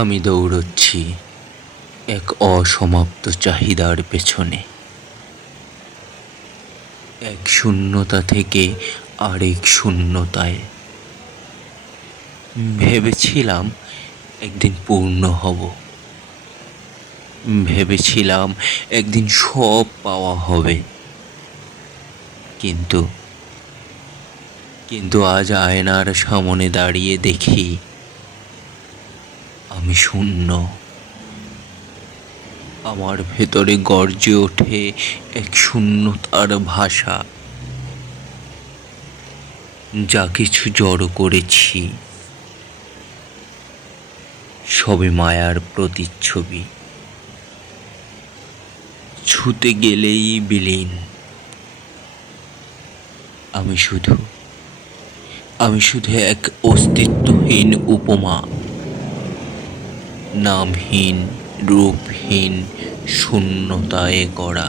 আমি দৌড়চ্ছি এক অসমাপ্ত চাহিদার পেছনে, এক শূন্যতা থেকে আরেক শূন্যতায়। ভেবেছিলাম একদিন পূর্ণ হব, ভেবেছিলাম একদিন সব পাওয়া হবে, কিন্তু কিন্তু আজ আয়নার সামনে দাঁড়িয়ে দেখি আমি শূন্য। আমার ভেতরে গর্জে ওঠে এক শূন্যতার ভাষা। যা কিছু জড়ো করেছি সবে মায়ার প্রতিচ্ছবি, ছুতে গেলেই বিলীন। আমি শুধু এক অস্তিত্বহীন উপমা, নামহীন, রূপহীন, শূন্যতায় গড়া।